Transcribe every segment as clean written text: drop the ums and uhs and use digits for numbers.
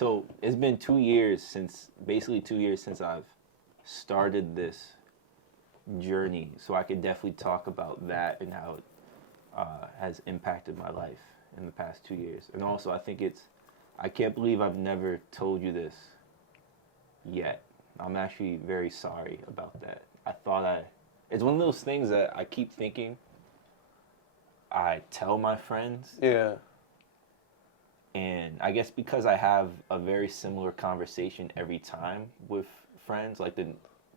So it's been 2 years basically 2 years since I've started this journey. So I could definitely talk about that and how it has impacted my life in the past 2 years. And also, I can't believe I've never told you this yet. I'm actually very sorry about that. It's one of those things that I keep thinking I tell my friends. Yeah. And I guess because I have a very similar conversation every time with friends, like the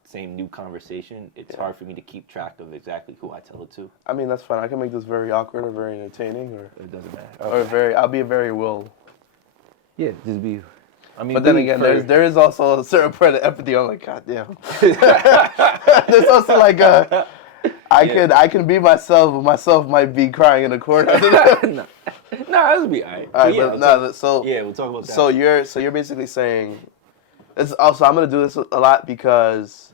same new conversation, it's hard for me to keep track of exactly who I tell it to. I mean, that's fine. I can make this very awkward or very entertaining, or It doesn't matter. or I'll be a very will. Yeah, just be. I mean, But then again, there is also a certain point of empathy. I'm like, God damn. There's also like I can be myself, but myself might be crying in the corner. Nah, it'll be alright. All right, Yeah, we'll talk about that. So you're basically saying, it's also, I'm gonna do this a lot because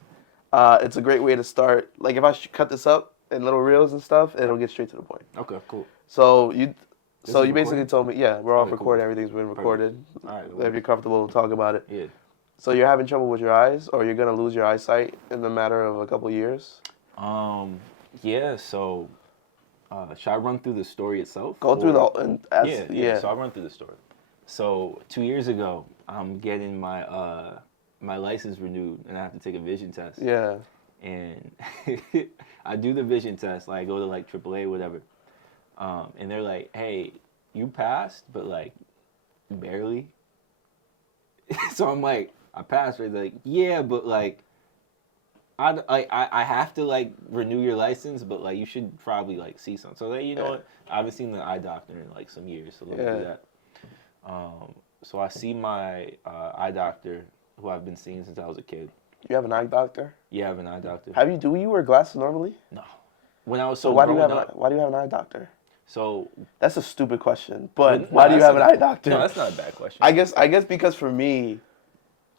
it's a great way to start. Like if I cut this up in little reels and stuff, it'll get straight to the point. Okay, cool. So you Recording? basically told me, yeah, we're off Okay, recording. cool. Everything's been recorded. All right. If you're comfortable, talk about it. Yeah. So you're having trouble with your eyes, or you're gonna lose your eyesight in the matter of a couple years? Yeah. So, should I run through the story itself? Go through So I'll run through the story. So 2 years ago, I'm getting my my license renewed, and I have to take a vision test. Yeah. And I do the vision test. Like I go to like AAA, whatever. And they're like, "Hey, you passed, but like barely." So I'm like, "I passed." Right? They're like, "Yeah, but like, I have to like renew your license, but like you should probably like see something." So they, what? I haven't seen the eye doctor in like some years, so let me do that. So I see my eye doctor, who I've been seeing since I was a kid. You have an eye doctor? Yeah, I have an eye doctor. Do you wear glasses normally? No. When I was why do you have an eye doctor? So that's a stupid question, but why do you have an eye doctor? No, that's not a bad question. I guess because for me,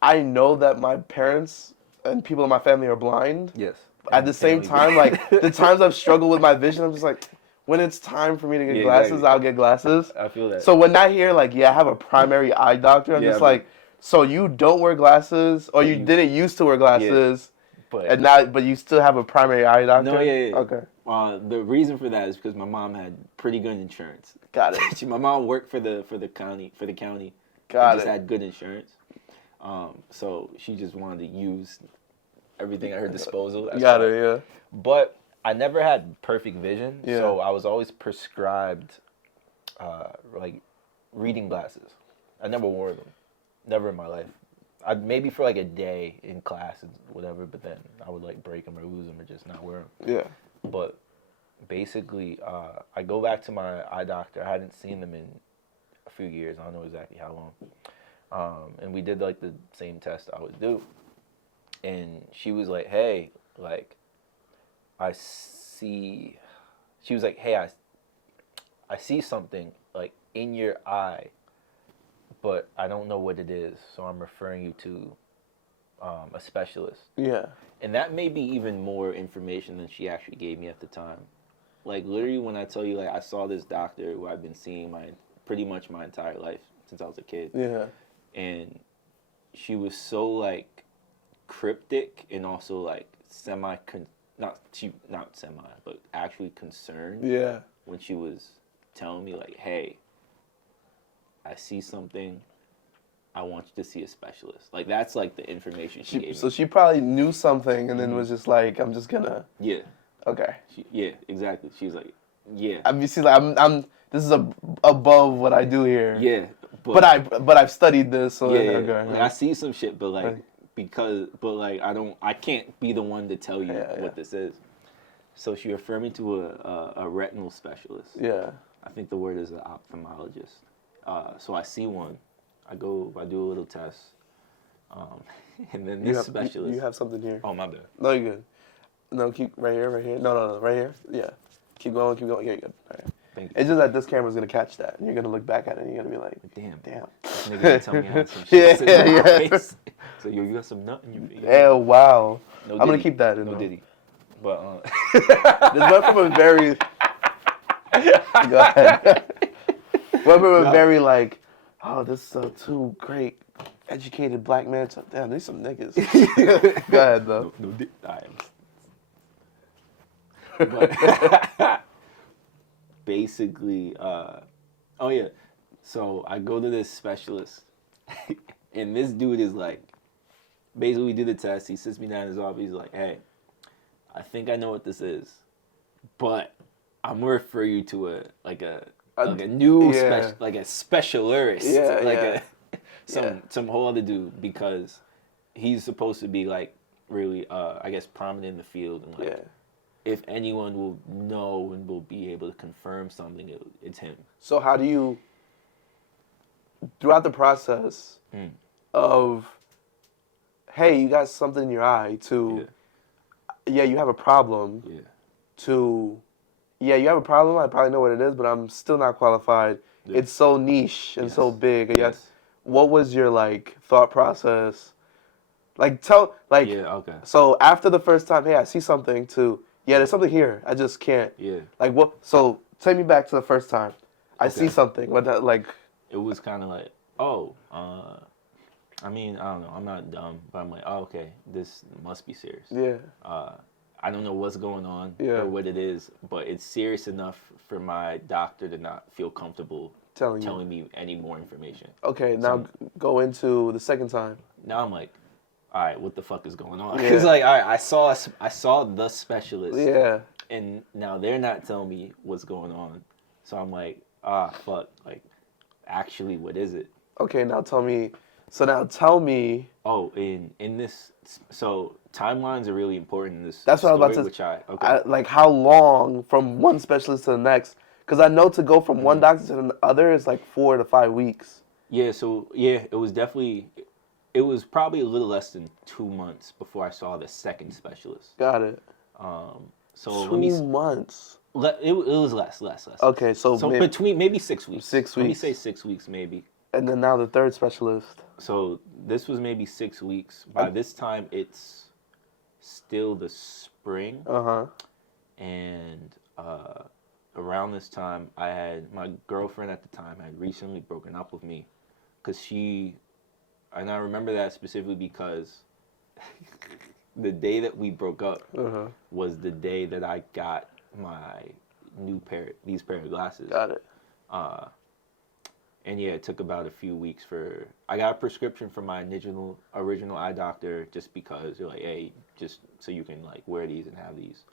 I know that my parents and people in my family are blind. Yes. At the same time, like the times I've struggled with my vision, I'm just like, when it's time for me to get glasses, exactly. I'll get glasses. I feel that. So when I hear like, I have a primary eye doctor, I'm just like, so you don't wear glasses, or you didn't used to wear glasses, but you still have a primary eye doctor? No, yeah. Okay. The reason for that is because my mom had pretty good insurance. Got it. My mom worked for the county. Got it. Just had good insurance. So she just wanted to use everything at her disposal. Got it, yeah. But I never had perfect vision, so I was always prescribed like reading glasses. I never wore them. Never in my life. Maybe for like a day in class and whatever, but then I would like break them or lose them or just not wear them. Yeah. But basically, I go back to my eye doctor. I hadn't seen them in a few years. I don't know exactly how long. And we did like the same test I always do. And she was like, "Hey, like, I see." She was like, "Hey, I see something like in your eye, but I don't know what it is. So I'm referring you to a specialist." Yeah. And that may be even more information than she actually gave me at the time. Like, literally, when I tell you, like, I saw this doctor who I've been seeing pretty much my entire life since I was a kid. Yeah. And she was so, like, cryptic and also, like, but actually concerned. Yeah. When she was telling me, like, "Hey, I see something. I want you to see a specialist." Like, that's like the information she gave me. So she probably knew something and then was just like, "I'm just gonna." Yeah. Okay. Yeah, exactly. She was like, "Yeah." I mean, she's like, "I'm. This is above what I do here." Yeah. But I've studied this. So yeah. Okay. Like, I see some shit, but like I can't be the one to tell you what this is. So she referred me to a retinal specialist. Yeah. I think the word is an ophthalmologist. So I see one. I do a little test, and then this specialist. You have something here. Oh, my bad. No, you're good. No, keep right here. No, right here. Yeah, keep going. Yeah, you're good. All right. Thank you. It's just that this camera's gonna catch that, and you're gonna look back at it, and you're gonna be like, "Damn." This nigga didn't tell me I had some shit in my face. So you got some nut in your face. Yeah, wow. No I'm gonna keep that in. No diddy. But this went from a very. Go ahead. Went from a very like Oh, this is two great educated black men. Damn, these some niggas. Go ahead though. No, but basically, oh yeah. So I go to this specialist, and this dude is like, basically we do the test. He sits me down in his office. He's like, hey, I think I know what this is, but I'm gonna refer you to a new like a specialist, some whole other dude, because he's supposed to be like really I guess prominent in the field, and like if anyone will know and will be able to confirm something, it's him. So how do you, throughout the process of, hey, you got something in your eye, to you have a problem, to you have a problem, I probably know what it is, but I'm still not qualified. It's so niche and so big. What was your like thought process? Like so after the first time, hey, I see something, to there's something here, I just can't. Like what? So take me back to the first time. I see something. What that like? It was kind of like, I mean, I don't know. I'm not dumb, but I'm like, oh, okay, this must be serious. I don't know what's going on or what it is, but it's serious enough for my doctor to not feel comfortable telling me any more information. Okay, now go into the second time. Now I'm like, all right, what the fuck is going on? Because like, all right, I saw the specialist. And now they're not telling me what's going on. So I'm like, fuck. Like, actually, what is it? Okay, now tell me. So now tell me. Oh, in this, so timelines are really important in this. That's what story, I was about to. Which like how long from one specialist to the next? Because I know to go from one doctor to the other is like 4 to 5 weeks. Yeah. So it was definitely. It was probably a little less than 2 months before I saw the second specialist. Got it. So 2 months. It was less. Okay, so between maybe 6 weeks. 6 weeks. Let me say 6 weeks, maybe. And then now the third specialist. So this was maybe 6 weeks. By this time, it's still the spring. And around this time, I had my girlfriend at the time had recently broken up with me, because and I remember that specifically because the day that we broke up was the day that I got my these pair of glasses. Got it. And it took about a few weeks I got a prescription from my original eye doctor, just because they're like, hey, just so you can like wear these and have these.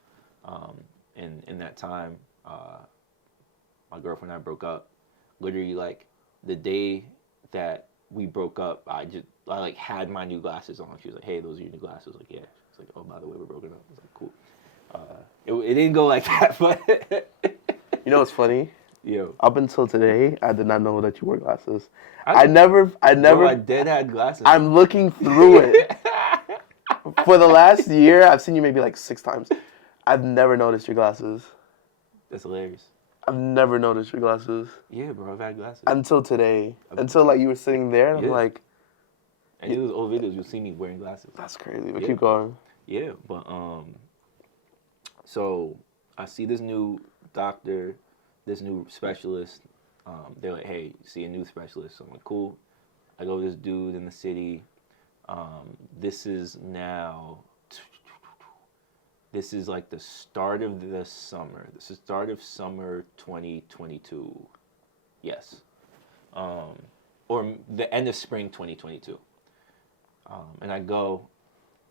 And in that time, my girlfriend and I broke up. Literally, like the day that we broke up, I like had my new glasses on. She was like, hey, those are your new glasses. I was like, yeah. She's like, oh, by the way, we're broken up. I was like, cool. It didn't go like that, but you know what's funny? Yo. Up until today, I did not know that you wore glasses. I never. Bro, I did had glasses. I'm looking through it. For the last year, I've seen you maybe like 6 times. I've never noticed your glasses. That's hilarious. I've never noticed your glasses. Yeah, bro, I've had glasses. Until today. Until like you were sitting there, and I'm like. And in those old videos, you'll see me wearing glasses. That's crazy. But keep going. Yeah, but so I see this new doctor, this new specialist. They're like, hey, see a new specialist. So I'm like, cool. I go to this dude in the city. This is like the start of the summer. This is start of summer 2022. Yes. Or the end of spring 2022. And I go,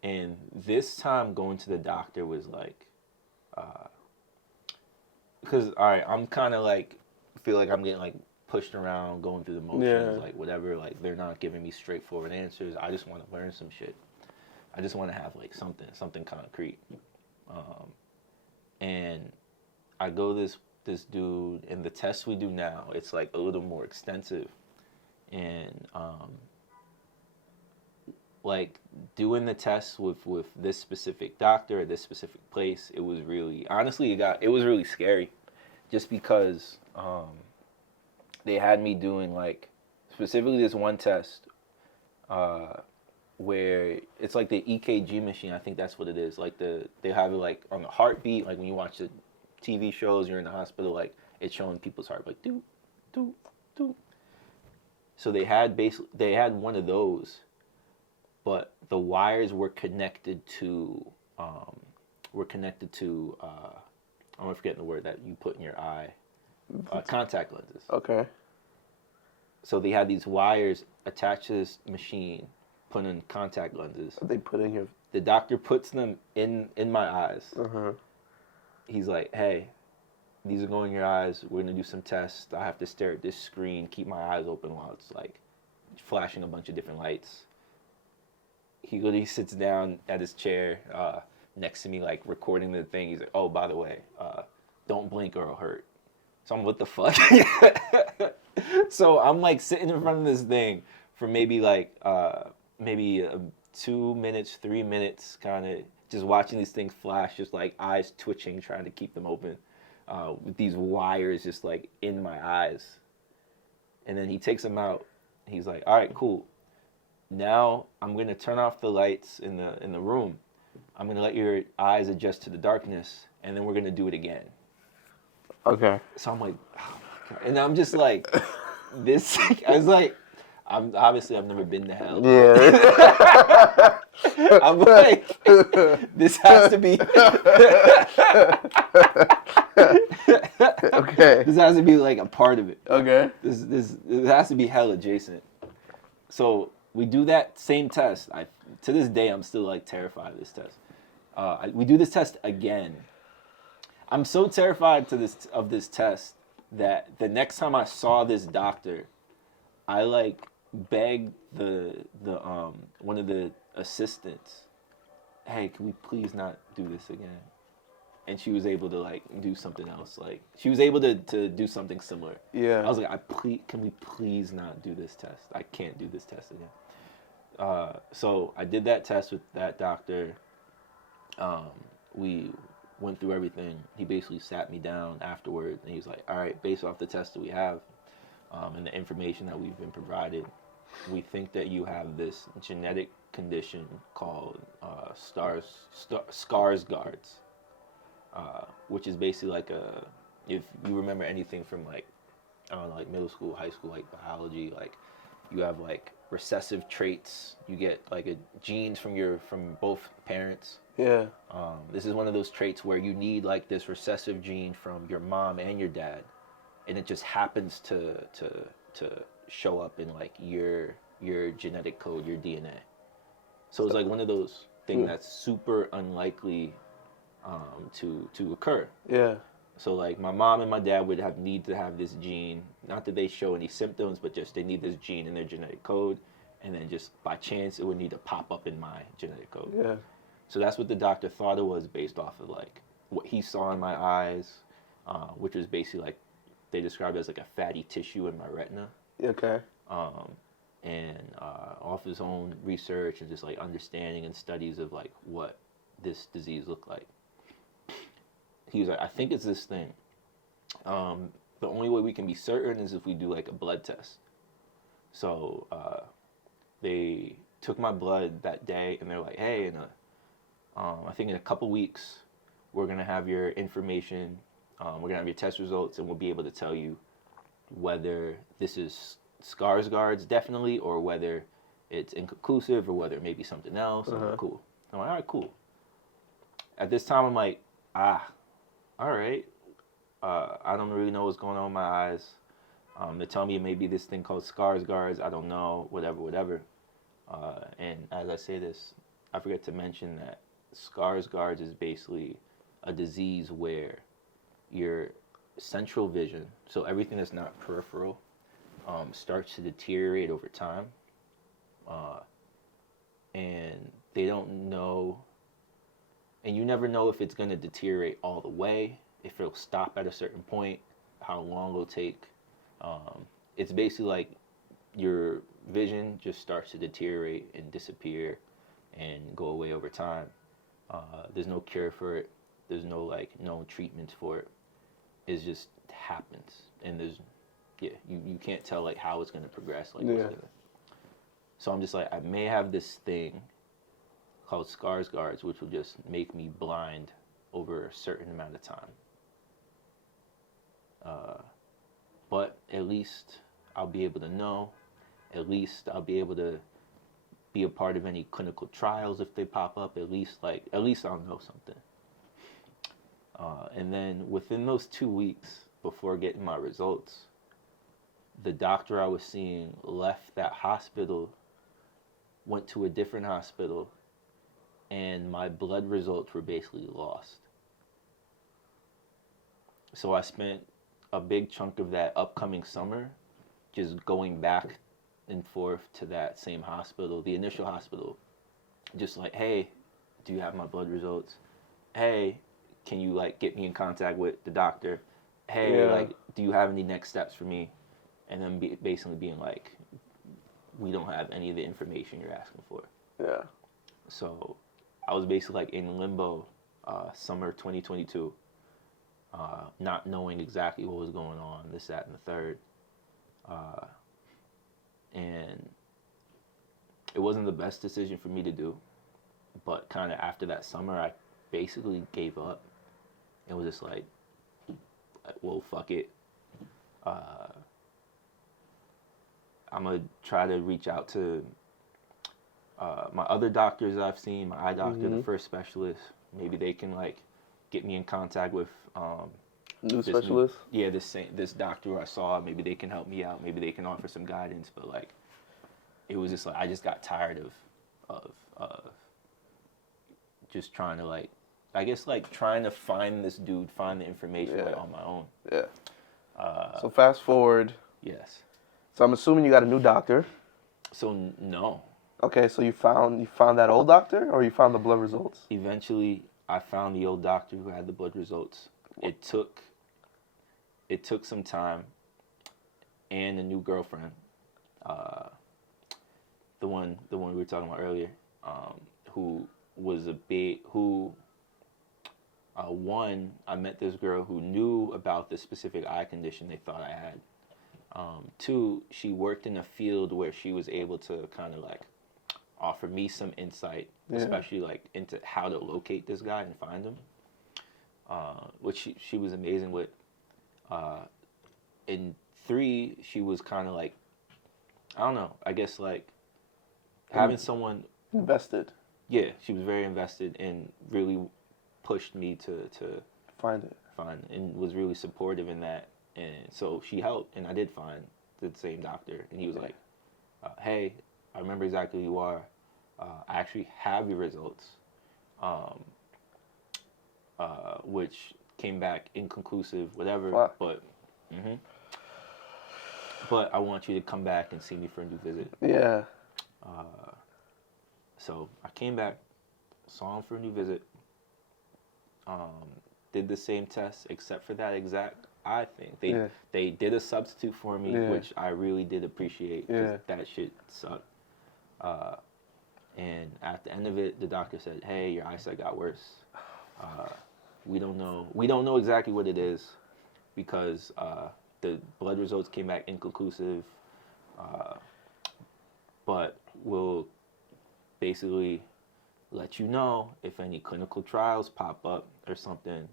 and this time going to the doctor was like, because, all right, I'm kind of like, feel like I'm getting like pushed around, going through the motions, like whatever, like they're not giving me straightforward answers. I just want to learn some shit. I just want to have like something concrete. And I go this dude, and the test we do now, it's like a little more extensive. And like doing the test with this specific doctor at this specific place, it was really, honestly, it was really scary, just because they had me doing like specifically this one test where it's like the EKG machine. I think that's what it is. Like they have it like on the heartbeat, like when you watch the TV shows, you're in the hospital, like it's showing people's heart, like do. So they had one of those, but the wires were connected to I'm forgetting the word that you put in your eye, contact lenses. Okay. So they had these wires attached to this machine, put in contact lenses. They put in here. The doctor puts them in my eyes. Uh-huh. He's like, hey, these are going in your eyes. We're going to do some tests. I have to stare at this screen, keep my eyes open while it's like flashing a bunch of different lights. He literally sits down at his chair next to me, like recording the thing. He's like, oh, by the way, don't blink or it'll hurt. So I'm, what the fuck? So I'm like sitting in front of this thing for maybe 2 minutes, 3 minutes, kind of just watching these things flash, just like eyes twitching, trying to keep them open, with these wires just like in my eyes. And then he takes them out. He's like, all right, cool. Now I'm going to turn off the lights in the room. I'm going to let your eyes adjust to the darkness, and then we're going to do it again. Okay. So I'm like, oh my God. And I'm just like, this, I was like, I've never been to hell. Yeah. I'm like, this has to be. Okay. This has to be like a part of it. Okay. This has to be hell adjacent. So we do that same test. To this day, I'm still like terrified of this test. We do this test again. I'm so terrified of this test that the next time I saw this doctor, I like begged the one of the assistants, hey, can we please not do this again? And she was able to like do something else. Like she was able to do something similar. Yeah. I was like, can we please not do this test? I can't do this test again. So I did that test with that doctor. We went through everything. He basically sat me down afterwards, and he was like, all right, based off the test that we have and the information that we've been provided, we think that you have this genetic condition called Skarsgård's, which is basically like if you remember anything from like, I don't know, like middle school, high school, like biology, like you have like recessive traits. You get like genes from both parents. Yeah. This is one of those traits where you need like this recessive gene from your mom and your dad, and it just happens to show up in like your genetic code, your DNA. So it's like one of those things that's super unlikely to occur. Yeah. So like my mom and my dad would need to have this gene, not that they show any symptoms, but just they need this gene in their genetic code, and then just by chance it would need to pop up in my genetic code. Yeah. So that's what the doctor thought it was based off of like what he saw in my eyes, which was basically like they described it as like a fatty tissue in my retina. Okay. And off his own research and just like understanding and studies of like what this disease looked like, he was like, I think it's this thing. The only way we can be certain is if we do like a blood test. So they took my blood that day, and they're like, hey, I think in a couple weeks, we're going to have your information, we're going to have your test results, and we'll be able to tell you whether this is Skarsgård's definitely, or whether it's inconclusive, or whether it may be something else. I'm like, cool. I'm like, all right, cool. At this time, I'm like, all right. I don't really know what's going on with my eyes. They tell me it may be this thing called Skarsgård's. I don't know, whatever. And as I say this, I forget to mention that Skarsgård's is basically a disease where your central vision, so everything that's not peripheral, starts to deteriorate over time. And they don't know, and you never know if it's going to deteriorate all the way, if it'll stop at a certain point, how long it'll take. It's basically like your vision just starts to deteriorate and disappear and go away over time. There's no cure for it. There's no like known treatments for it. It just happens, and you can't tell like how it's gonna progress. Like, so I'm just like, I may have this thing called Skarsgård's, which will just make me blind over a certain amount of time. But at least I'll be able to know at least I'll be able to be a part of any clinical trials if they pop up. At least I'll know something. And then within those 2 weeks before getting my results, the doctor I was seeing left that hospital, went to a different hospital, and my blood results were basically lost. So I spent a big chunk of that upcoming summer just going back and forth to that same hospital, the initial hospital, just like, hey, do you have my blood results? Hey, can you like get me in contact with the doctor? Hey, like, do you have any next steps for me? And then basically being like, we don't have any of the information you're asking for. Yeah. So I was basically like in limbo, summer 2022, not knowing exactly what was going on, this, that, and the third. And it wasn't the best decision for me to do, but kind of after that summer, I basically gave up and was just like, well, fuck it. I'm going to try to reach out to my other doctors I've seen, my eye doctor, the first specialist. Maybe they can like get me in contact with New specialist? This doctor who I saw. Maybe they can help me out. Maybe they can offer some guidance. But like, it was just like I just got tired of just trying to like, I guess like trying to find this dude, find the information like, on my own. Yeah. So fast forward. Yes. So I'm assuming you got a new doctor. So no. Okay, so you found that old doctor, or you found the blood results? Eventually, I found the old doctor who had the blood results. It took some time, and a new girlfriend, the one we were talking about earlier, who was one, I met this girl who knew about the specific eye condition they thought I had. Two, she worked in a field where she was able to kind of like offer me some insight, especially like into how to locate this guy and find him, which she was amazing with. And three, she was kind of like, I don't know, I guess like having someone invested. Yeah, she was very invested and really pushed me to find and was really supportive in that. And so she helped, and I did find the same doctor. And he was like, hey, I remember exactly who you are. I actually have your results, which came back inconclusive, whatever. Fuck. But I want you to come back and see me for a new visit. Yeah. So I came back, saw him for a new visit, did the same test, except for that exact eye thing. They did a substitute for me, which I really did appreciate, because that shit sucked. And at the end of it, the doctor said, hey, your eyesight got worse. We don't know exactly what it is, because the blood results came back inconclusive, but we'll basically let you know if any clinical trials pop up or something.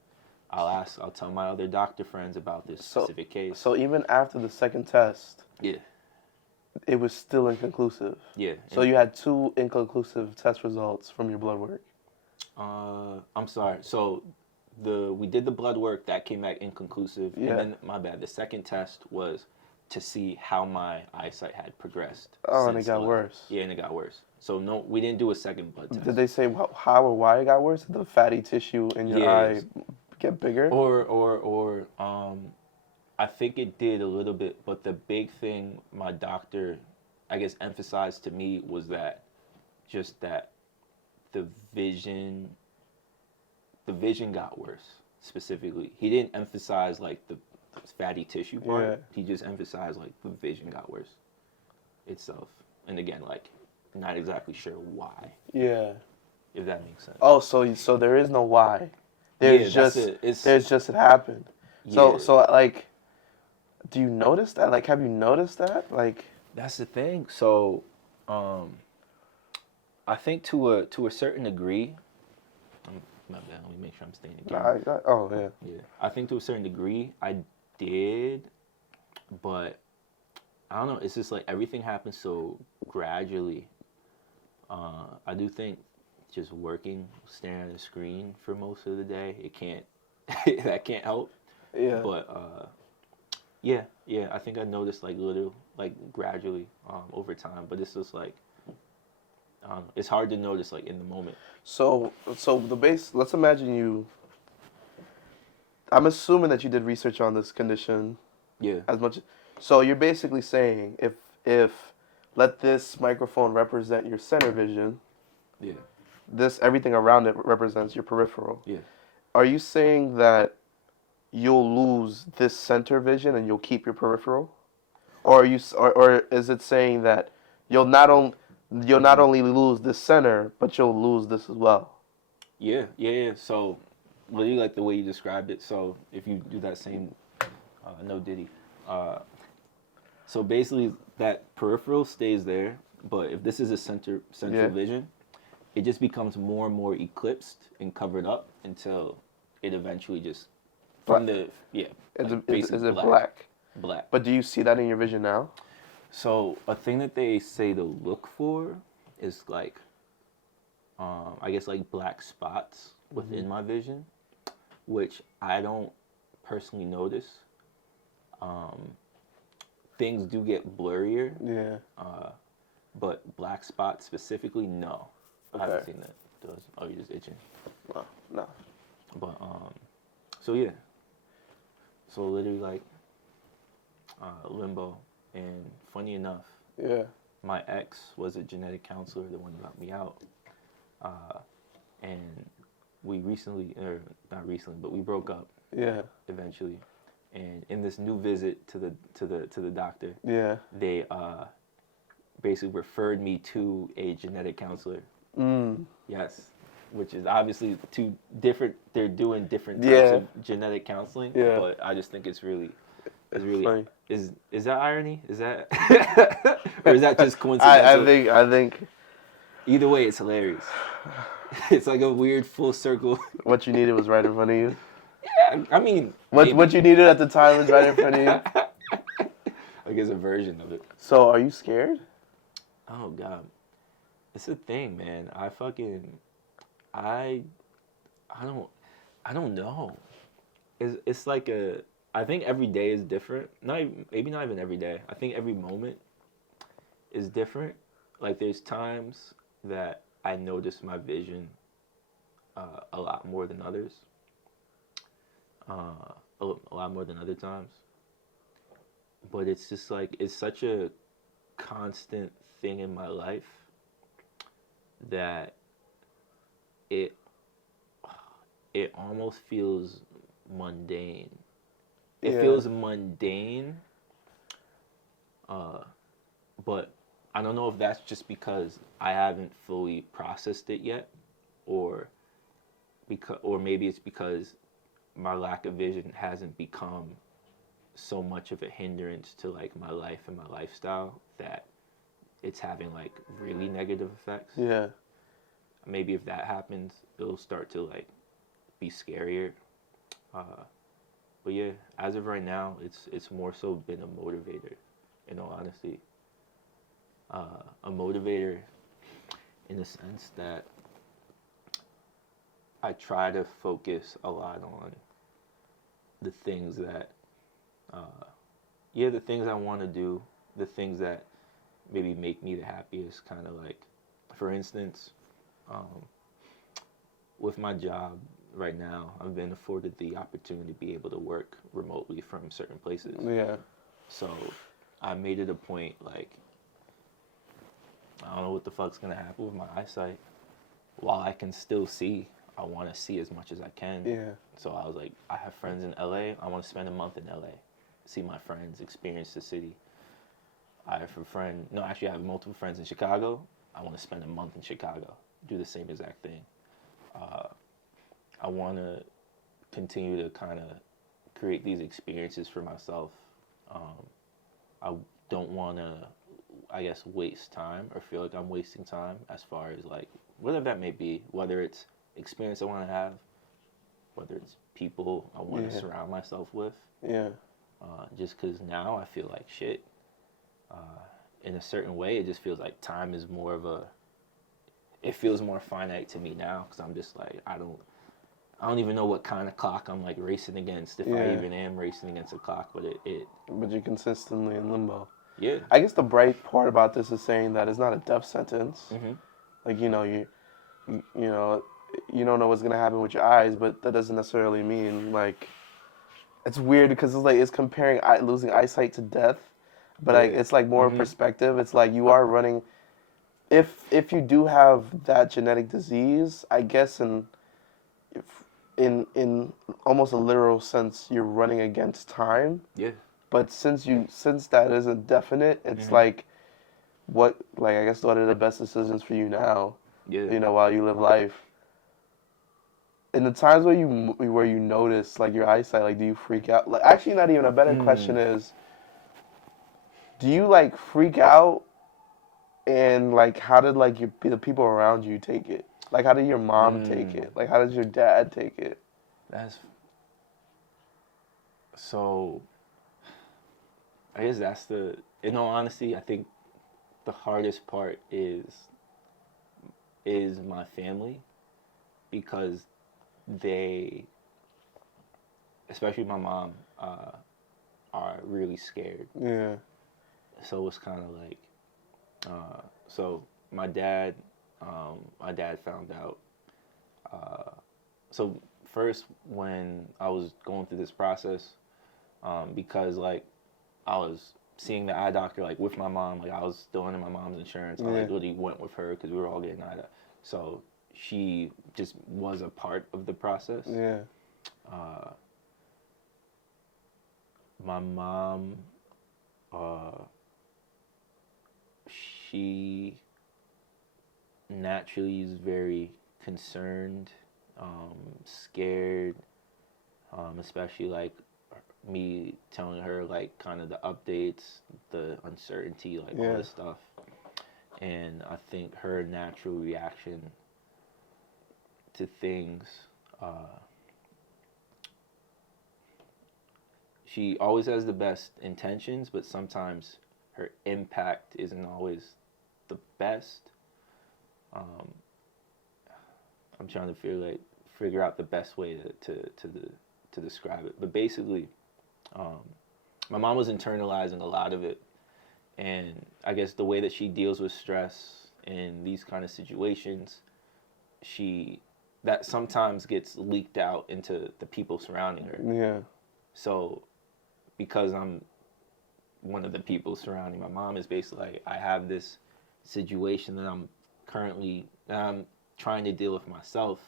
I'll tell my other doctor friends about this specific case. So even after the second test, it was still inconclusive. Yeah. So you had 2 inconclusive test results from your blood work. I'm sorry. So we did the blood work, that came back inconclusive. Yeah. And then, my bad, the second test was to see how my eyesight had progressed. Oh, and it got worse. Yeah, and it got worse. So no, we didn't do a second blood test. Did they say how or why it got worse? Did the fatty tissue in your eye get bigger? Or I think it did a little bit, but the big thing my doctor, I guess, emphasized to me was that the vision got worse. Specifically, he didn't emphasize like the fatty tissue part. Yeah. He just emphasized like the vision got worse itself. And again, like, not exactly sure why. Yeah. If that makes sense. Oh, so there is no why. There's just it happened. Yeah. So like, do you notice that? Like, have you noticed that? Like, that's the thing. So, I think to a certain degree. My bad. Let me make sure I'm staying in. Yeah. I think to a certain degree I did, but I don't know. It's just like everything happens so gradually. I do think just working, staring at a screen for most of the day, it can't. That can't help. Yeah. But yeah, I think I noticed like little, like gradually over time. But it's just like it's hard to notice like in the moment. So the base. Let's imagine you. I'm assuming that you did research on this condition. Yeah. As much. So you're basically saying if let this microphone represent your center vision. Yeah. This everything around it represents your peripheral. Yeah. Are you saying that you'll lose this center vision and you'll keep your peripheral, or are you or is it saying that you'll not only lose this center but you'll lose this as well? Yeah. So, really like the way you described it. So, if you do that same, no Diddy. So basically, that peripheral stays there, but if this is a central Yeah. vision, it just becomes more and more eclipsed and covered up until it eventually just from the Is basically it black? Black. But do you see that in your vision now? So a thing that they say to look for is like, I guess like black spots within my vision, which I don't personally notice. Things do get blurrier, Yeah. but black spots specifically, no. I haven't Okay. seen that. Those. Oh, you're just itching. No. But so yeah. So literally like limbo, and funny enough, Yeah. my ex was a genetic counselor, the one who got me out, and we recently, or not recently, but we broke up Yeah. eventually. And in this new visit to the doctor, Yeah. they basically referred me to a genetic counselor. Mm. Yes, which is obviously two different. They're doing different types Yeah. of genetic counseling. Yeah. But I just think it's really Funny. is that irony? Is that or is that just coincidental? I think Either way, it's hilarious. It's like a weird full circle. what you needed was right in front of you. Yeah, I mean, What you needed at the time was right in front of you. I guess a version of it. So are you scared? Oh God, it's a thing, man. I don't know. It's like I think every day is different. Maybe not even every day. I think every moment is different. Like there's times that I notice my vision a lot more than others. A lot more than other times. But it's just like it's such a constant thing in my life that it almost feels mundane. It Yeah. feels mundane, but I don't know if that's just because I haven't fully processed it yet, or maybe it's because my lack of vision hasn't become so much of a hindrance to like my life and my lifestyle that it's having like really negative effects. Yeah. Maybe if that happens, it'll start to like be scarier. But yeah, as of right now, it's more so been a motivator, in all honesty. A motivator in the sense that I try to focus a lot on the things that, the things I want to do, the things that maybe make me the happiest, kind of like, for instance, with my job right now, I've been afforded the opportunity to be able to work remotely from certain places. Yeah. So I made it a point, like, I don't know what the fuck's gonna happen with my eyesight. While I can still see, I want to see as much as I can. Yeah. So I was like, I have friends in LA. I want to spend a month in LA, see my friends, experience the city. I have I have multiple friends in Chicago. I want to spend a month in Chicago, do the same exact thing. I want to continue to kind of create these experiences for myself. I don't want to, I guess, waste time or feel like I'm wasting time as far as like, whatever that may be, whether it's experience I want to have, whether it's people I want to surround myself with. Yeah. Just because now I feel like shit. in a certain way, it just feels like time is more of a. It feels more finite to me now because I'm just like I don't even know what kind of clock I'm like racing against if I even am racing against a clock, but it. But you're consistently in limbo. Yeah. I guess the bright part about this is saying that it's not a death sentence. Mm-hmm. Like you know, you don't know what's gonna happen with your eyes, but that doesn't necessarily mean like. It's weird because it's like it's comparing losing eyesight to death, but like it's like more perspective. It's like you are running. If you do have that genetic disease, I guess in almost a literal sense, you're running against time. Yeah. But since that isn't definite, it's like I guess what are the best decisions for you now? Yeah. You know, while you live life. In the times where you notice like your eyesight, like do you freak out? Like actually, not even a better question is, do you like freak out, and like how did like the people around you take it? Like how did your mom take it? Like how did your dad take it? That's so. I guess that's the. In all honesty, I think the hardest part is my family, because they, especially my mom, are really scared. Yeah. So it's kind of like, so my dad found out. So first, when I was going through this process, because like I was seeing the eye doctor like with my mom, like I was still under my mom's insurance. I like literally went with her because we were all getting eye doctor. So she just was a part of the process. Yeah. My mom, she naturally is very concerned, scared, especially like me telling her like kind of the updates, the uncertainty, like all this stuff. And I think her natural reaction to things, she always has the best intentions, but sometimes her impact isn't always the best. I'm trying to figure out the best way to describe it. But basically, my mom was internalizing a lot of it, and I guess the way that she deals with stress in these kind of situations, that sometimes gets leaked out into the people surrounding her. Yeah. So, because I'm one of the people surrounding my mom, is basically like I have this situation that I'm trying to deal with myself,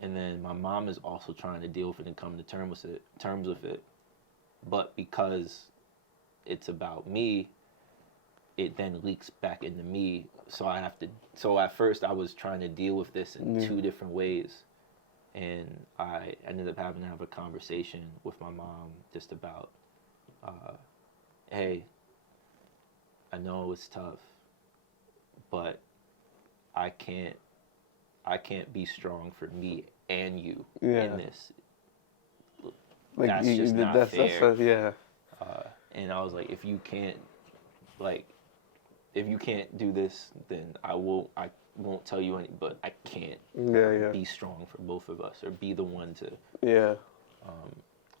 and then my mom is also trying to deal with it and come to terms with it. But because it's about me, it then leaks back into me. So I have to. So at first I was trying to deal with this in two different ways, and I ended up having to have a conversation with my mom just about, hey, I know it's tough, but I can't be strong for me and you in this. Like that's just not fair. Yeah. And I was like, if you can't do this, then I won't tell you but I can't be strong for both of us or be the one to. Yeah.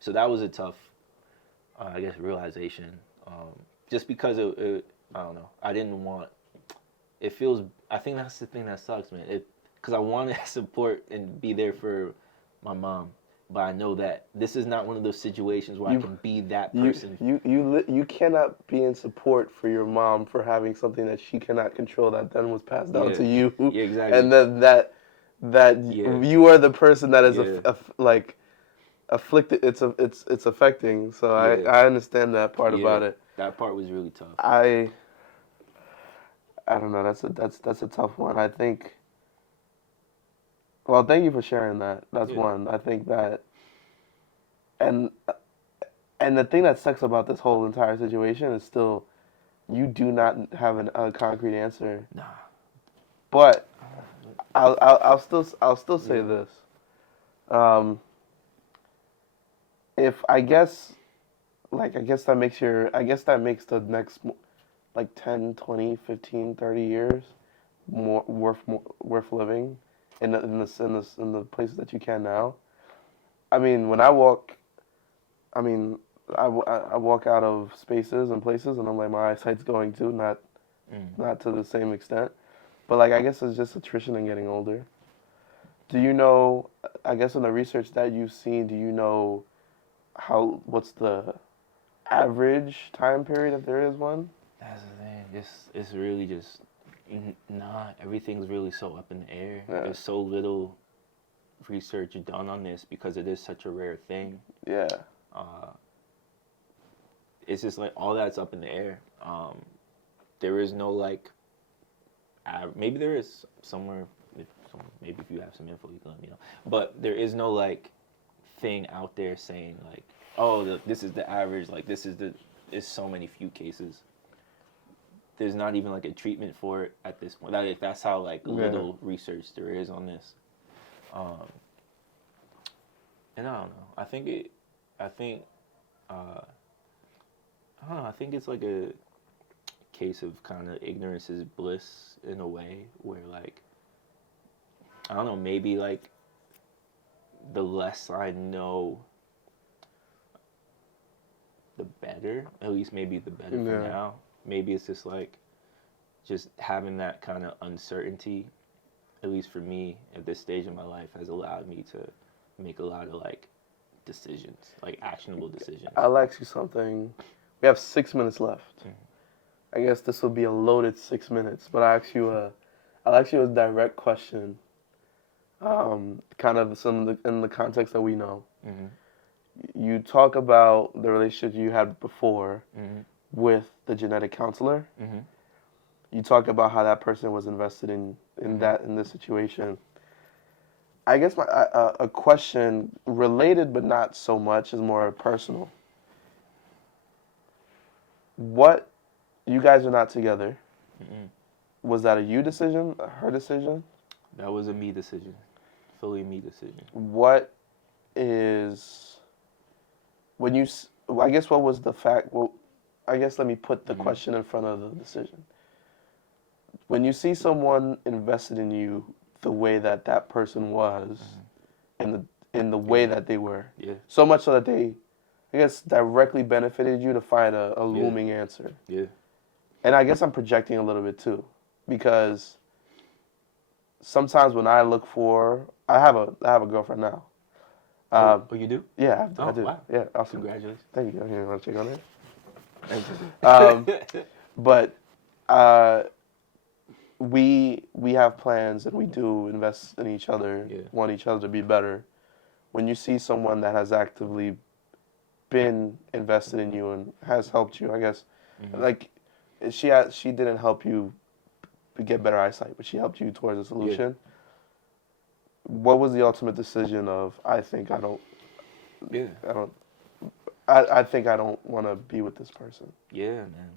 So that was a tough, I guess, realization. Just because it, I don't know, I didn't want. It feels. I think that's the thing that sucks, man. Because I wanted to support and be there for my mom, but I know that this is not one of those situations where I can be that person. You cannot be in support for your mom for having something that she cannot control that then was passed down to you. Yeah, exactly. And then that you are the person that is like afflicted. It's affecting. So I understand that part about it. That part was really tough. I don't know. That's a tough one. I think. Well, thank you for sharing that. That's one. I think that, and the thing that sucks about this whole entire situation is still, you do not have a concrete answer. Nah. But I'll still say this. If I guess like, I guess that makes the next, like, 10, 20, 15, 30 years more worth living in the places that you can now. I mean, when I walk, I mean, I walk out of spaces and places, and I'm like, my eyesight's going too, not to the same extent. But, like, I guess it's just attrition and getting older. Do you know, I guess in the research that you've seen, do you know what's the average time period, if there is one? That's the thing. It's really just not. Everything's really so up in the air. Yeah. There's so little research done on this because it is such a rare thing. Yeah. It's just like all that's up in the air. There is no like. Maybe there is somewhere. Maybe if you have some info, you can let me know. But there is no like thing out there saying like, oh, this is the average. Like this is it's so many few cases. There's not even like a treatment for it at this point. That's how like little research there is on this. And I don't know. I don't know. I think it's like a case of kind of ignorance is bliss in a way where like, I don't know, maybe like the less I know, the better. At least maybe the better for now. Maybe it's just like, just having that kind of uncertainty, at least for me at this stage of my life, has allowed me to make a lot of like decisions, like actionable decisions. I'll ask you something. We have 6 minutes left. Mm-hmm. I guess this will be a loaded 6 minutes, but I'll ask you a direct question. Kind of in the context that we know. Mm-hmm. You talk about the relationship you had before with the genetic counselor. Mm-hmm. You talk about how that person was invested in this situation. I guess my a question related but not so much is more personal. What, you guys are not together. Mm-mm. Was that a you decision, a her decision? That was a me decision. Fully me decision. What is, when you, I guess what was the fact, well, I guess let me put the question in front of the decision. When you see someone invested in you the way that person was, in the way that they were, so much so that they, I guess, directly benefited you to find a looming answer. Yeah. And I guess I'm projecting a little bit too, because sometimes when I look for, I have a girlfriend now. Oh, you do? Yeah, I do. Wow. Yeah, awesome. Congratulations. Thank you. You want to check on that? But we have plans and we do invest in each other, want each other to be better. When you see someone that has actively been invested in you and has helped you, I guess, like she didn't help you get better eyesight, but she helped you towards a solution. Yeah. What was the ultimate decision of, I think I don't want to be with this person? Yeah, man.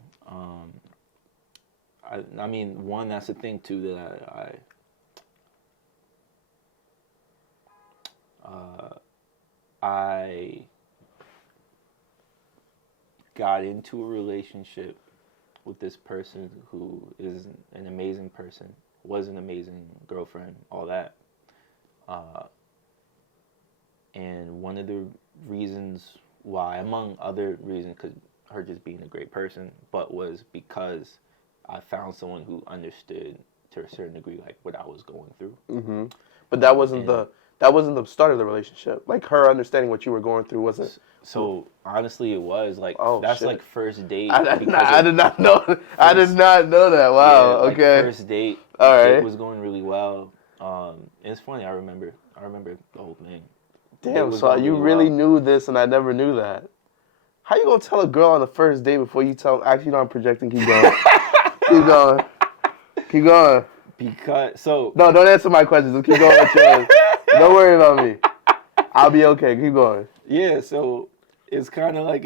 I mean, one, that's the thing too that I got into a relationship with this person who is an amazing person, was an amazing girlfriend, all that. And one of the reasons why, among other reasons, because her just being a great person, but was because I found someone who understood to a certain degree like what I was going through. Mm-hmm. But that wasn't the start of the relationship. Like her understanding what you were going through wasn't. So honestly, it was like that's shit. Like first date. I did not know. I did not know that. Wow. Yeah, like okay. First date. All right. It was going really well. And it's funny. I remember the whole thing. Damn. So you really knew this, and I never knew that. How you gonna tell a girl on the first date before you tell? Actually, no, I'm projecting. Keep going. Keep going. Keep going. Because so. No, don't answer my questions. Just keep going with yours. Don't worry about me. I'll be okay. Keep going. Yeah. So it's kind of like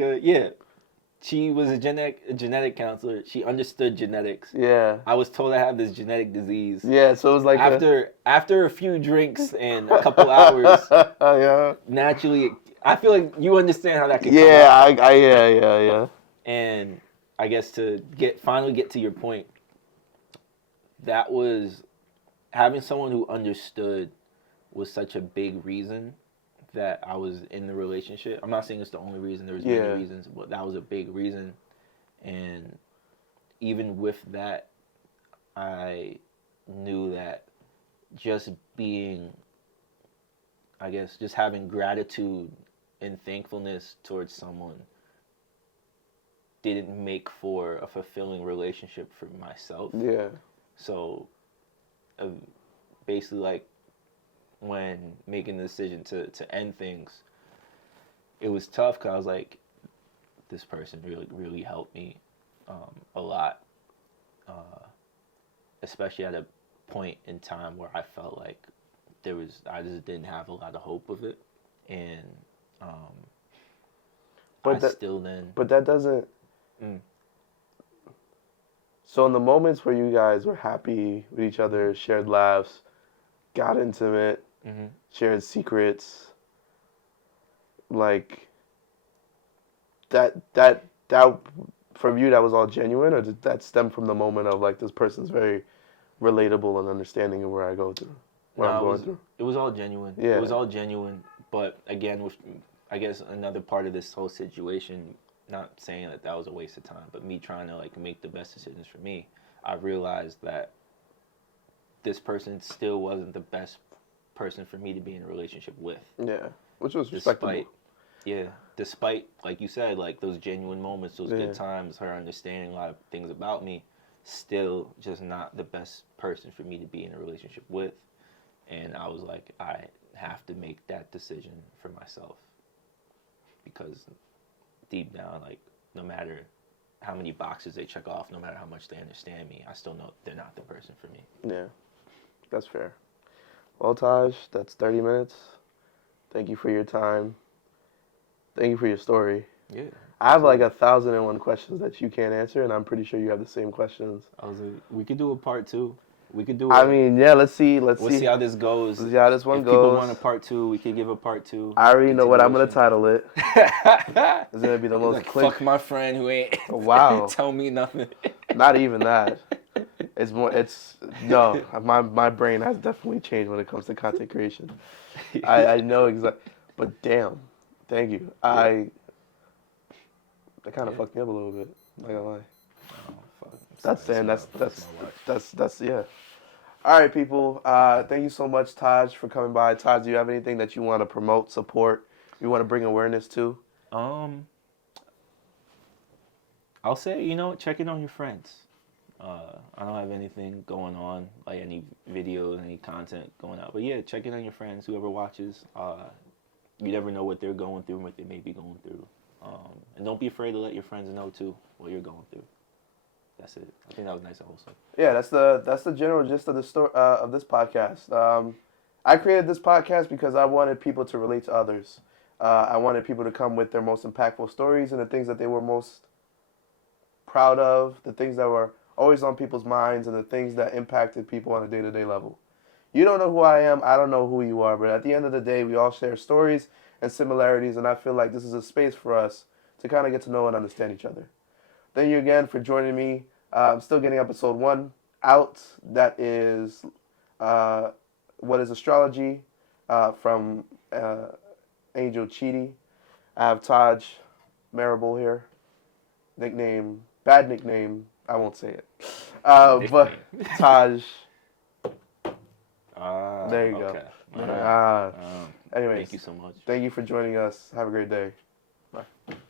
she was a genetic counselor. She understood genetics. Yeah. I was told I have this genetic disease. Yeah, so it was like after a few drinks and a couple hours, yeah. naturally I feel like you understand how that can Yeah, come up. yeah. And I guess to finally get to your point, that was having someone who understood was such a big reason that I was in the relationship. I'm not saying it's the only reason. There's many reasons, but that was a big reason. And even with that, I knew that just being, I guess, just having gratitude and thankfulness towards someone didn't make for a fulfilling relationship for myself. Yeah. So basically, like, when making the decision to end things, it was tough because I was like, this person really helped me a lot, especially at a point in time where I felt like I just didn't have a lot of hope of it, and but that doesn't. Mm. So in the moments where you guys were happy with each other, shared laughs, got intimate, shared secrets, like that from you, that was all genuine, or did that stem from the moment of like, this person's very relatable and understanding of where I go through, what I'm going through? It was all genuine. Yeah. It was all genuine, but again, with I guess another part of this whole situation, not saying that was a waste of time, but me trying to like make the best decisions for me, I realized that this person still wasn't the best person for me to be in a relationship with. Yeah, which was respectable. Despite, like you said, like those genuine moments, those good times, her understanding a lot of things about me, still just not the best person for me to be in a relationship with. And I was like, I have to make that decision for myself, because deep down, like, no matter how many boxes they check off, no matter how much they understand me, I still know they're not the person for me. Yeah, that's fair. Well, Taj, that's 30 minutes. Thank you for your time. Thank you for your story. Yeah. I have like 1,001 questions that you can't answer, and I'm pretty sure you have the same questions. We could do a part 2. We could do. Let's see. We'll see how this goes. Let's see how this one goes. If people want a part 2, we could give a part 2. I already know what I'm gonna title it. It's gonna be the most like, fuck my friend who ain't. Wow. Tell me nothing. Not even that. It's more. It's no. My brain has definitely changed when it comes to content creation. I know exactly. But damn, thank you. Yeah. That kind of fucked me up a little bit. Not gonna lie. Oh, fuck. That's yeah. All right, people. Thank you so much, Taj, for coming by. Taj, do you have anything that you want to promote, support, you want to bring awareness to? I'll say, check in on your friends. I don't have anything going on, like any videos, any content going out. But yeah, check in on your friends, whoever watches. You never know what they're going through and what they may be going through. And don't be afraid to let your friends know, too, what you're going through. That's it. I think that was nice and wholesome. Yeah, that's the general gist of the story of this podcast. I created this podcast because I wanted people to relate to others. I wanted people to come with their most impactful stories and the things that they were most proud of, the things that were always on people's minds, and the things that impacted people on a day-to-day level. You don't know who I am, I don't know who you are, but at the end of the day, we all share stories and similarities, and I feel like this is a space for us to kind of get to know and understand each other. Thank you again for joining me. I'm still getting episode 1 out. That is What is Astrology from Angel Chidi. I have Taj Marable here. Bad nickname, I won't say it. But Taj. There you go. Anyway, thank you so much. Thank you for joining us. Have a great day. Bye.